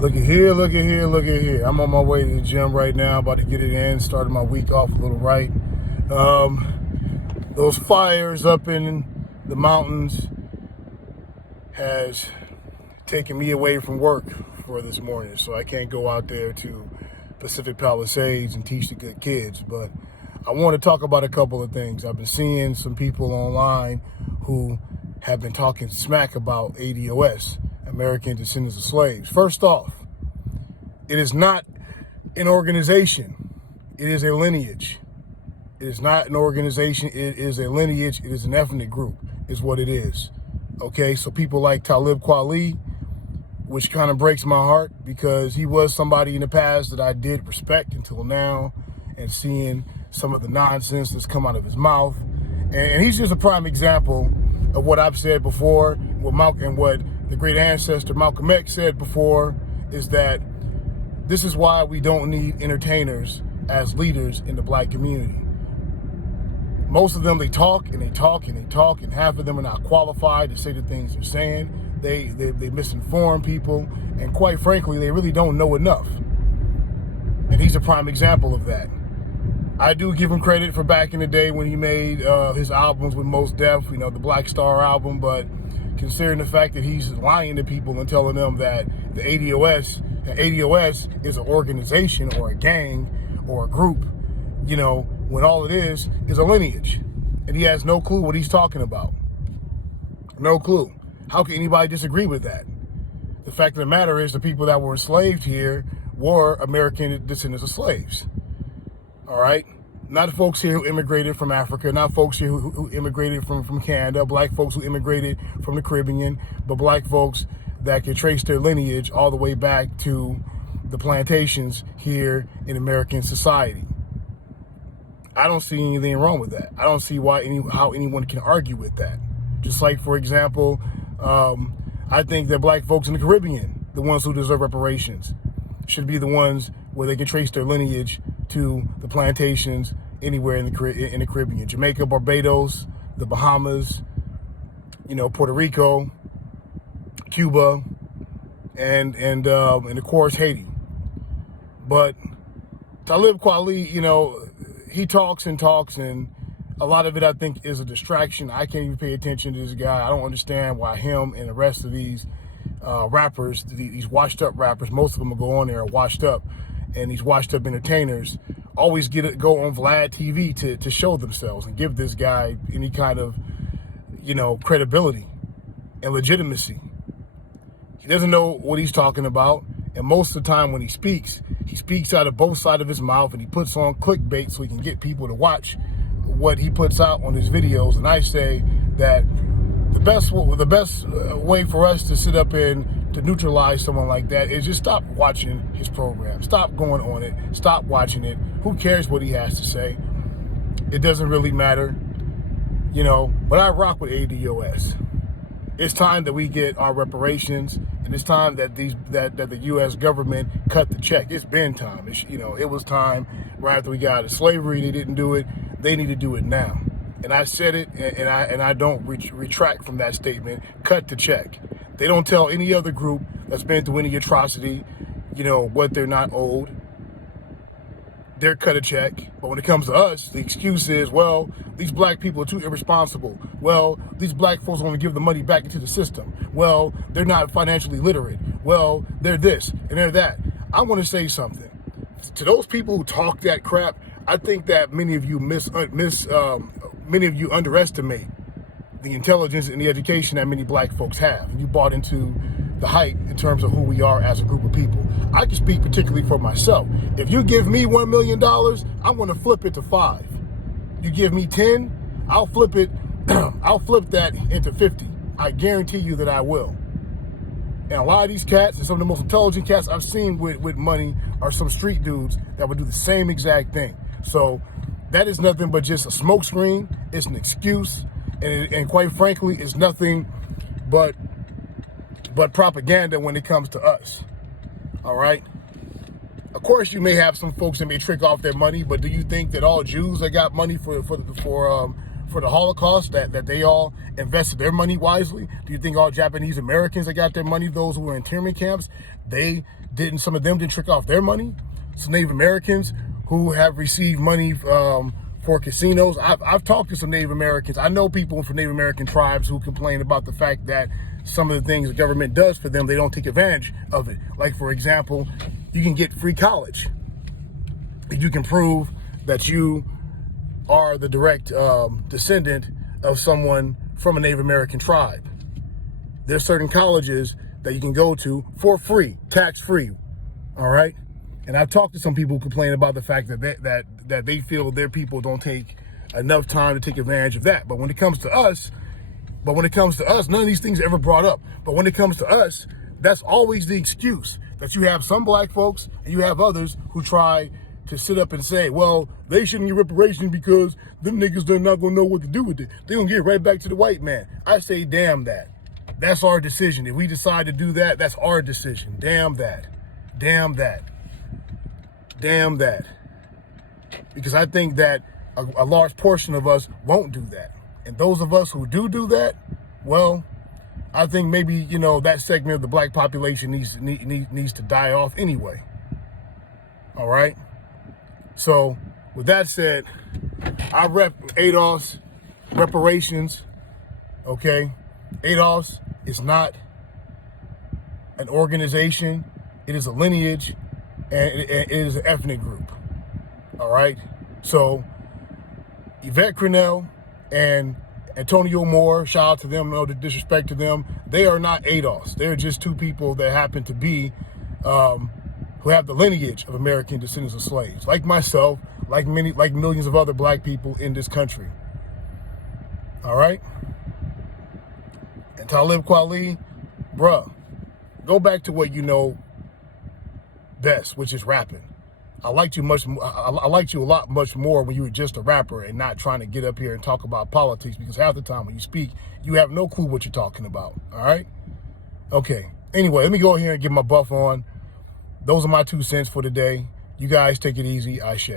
Look at here, look at here, look at here. I'm on my way to the gym right now, about to get it in, started my week off a little right. Those fires up in the mountains has taken me away from work for this morning, so I can't go out there to Pacific Palisades and teach the good kids. But I want to talk about a couple of things. I've been seeing some people online who have been talking smack about ADOS, American Descendants of Slaves. First off, it is not an organization. It is a lineage. It is not an organization. It is a lineage. It is an ethnic group, is what it is. Okay, so people like Talib, which kind of breaks my heart because he was somebody in the past that I did respect until now, and seeing some of the nonsense that's come out of his mouth. And he's just a prime example of what I've said before, and what the great ancestor Malcolm X said before, is that this is why we don't need entertainers as leaders in the black community. Most of them, they talk and they talk and they talk, and half of them are not qualified to say the things they're saying. They misinform people, and quite frankly, they really don't know enough. And he's a prime example of that. I do give him credit for back in the day when he made his albums with Mos Def, the Black Star album, but considering the fact that he's lying to people and telling them that the ADOS is an organization or a gang or a group, when all it is a lineage. And he has no clue what he's talking about. No clue. How can anybody disagree with that? The fact of the matter is the people that were enslaved here were American descendants of slaves. All right? Not the folks here who immigrated from Africa, not folks here who immigrated from Canada, black folks who immigrated from the Caribbean, but black folks that can trace their lineage all the way back to the plantations here in American society. I don't see anything wrong with that. I don't see how anyone can argue with that. Just like, for example, I think that black folks in the Caribbean, the ones who deserve reparations, should be the ones where they can trace their lineage to the plantations anywhere in the Caribbean. Jamaica, Barbados, the Bahamas, Puerto Rico, Cuba, and of course Haiti. But Talib Kweli, he talks and talks, and a lot of it I think is a distraction. I can't even pay attention to this guy. I don't understand why him and the rest of these rappers, these washed up rappers, most of them will go on there are washed up, and these washed up entertainers always go on VladTV to show themselves and give this guy any kind of, credibility and legitimacy. He doesn't know what he's talking about, and most of the time when he speaks out of both sides of his mouth, and he puts on clickbait so he can get people to watch what he puts out on his videos. And I say that the best way for us to sit up and to neutralize someone like that is just stop watching his program. Stop going on it. Stop watching it. Who cares what he has to say? It doesn't really matter, but I rock with ADOS. It's time that we get our reparations, and it's time that the U.S. government cut the check. It's been time. It was time right after we got out of slavery. They didn't do it. They need to do it now. And I said it, and I don't retract from that statement. Cut the check. They don't tell any other group that's been through any atrocity, what they're not owed. They're cut a check. But when it comes to us, the excuse is, well, these black people are too irresponsible. Well, these black folks want to give the money back into the system. Well, they're not financially literate. Well, they're this and they're that. I want to say something. To those people who talk that crap, I think that many of you underestimate the intelligence and the education that many black folks have. And you bought into the hype in terms of who we are as a group of people. I can speak particularly for myself. If you give me $1 million, I'm going to flip it to 5. You give me 10, I'll flip it. I'll flip that into 50. I guarantee you that I will. And a lot of these cats, and some of the most intelligent cats I've seen with money, are some street dudes that would do the same exact thing. So that is nothing but just a smokescreen. It's an excuse, and quite frankly, it's nothing but propaganda when it comes to us. All right. Of course, you may have some folks that may trick off their money, but do you think that all Jews that got money for for the Holocaust, that they all invested their money wisely? Do you think all Japanese Americans that got their money, those who were in internment camps, some of them didn't trick off their money? Some Native Americans who have received money for casinos. I've talked to some Native Americans. I know people from Native American tribes who complain about the fact that some of the things the government does for them, they don't take advantage of it. Like, for example, you can get free college if you can prove that you are the direct descendant of someone from a Native American tribe. There's certain colleges that you can go to for free, tax-free, all right? And I've talked to some people who complain about the fact that they feel their people don't take enough time to take advantage of that. But when it comes to us, none of these things are ever brought up. But when it comes to us, that's always the excuse, that you have some black folks and you have others who try to sit up and say, well, they shouldn't get reparations because them niggas, they're not going to know what to do with it. They're going to get right back to the white man. I say, damn that. That's our decision. If we decide to do that, that's our decision. Damn that. Damn that. Damn that. Because I think that a large portion of us won't do that. And those of us who do that, well, I think maybe, that segment of the black population needs to die off anyway. All right? So, with that said, I rep ADOS, reparations, okay? ADOS is not an organization. It is a lineage, and it is an ethnic group, all right? So, Yvette Crenell and Antonio Moore, shout out to them, no disrespect to them, they are not ADOS. They're just two people that happen to be, who have the lineage of American descendants of slaves, like myself, like millions of other black people in this country. All right? And Talib Kweli, bruh, go back to what you know best, which is rapping. I liked you a lot much more when you were just a rapper and not trying to get up here and talk about politics, because half the time when you speak, you have no clue what you're talking about. All right? Okay. Anyway, let me go here and get my buff on. Those are my 2 cents for today. You guys take it easy. Ashe.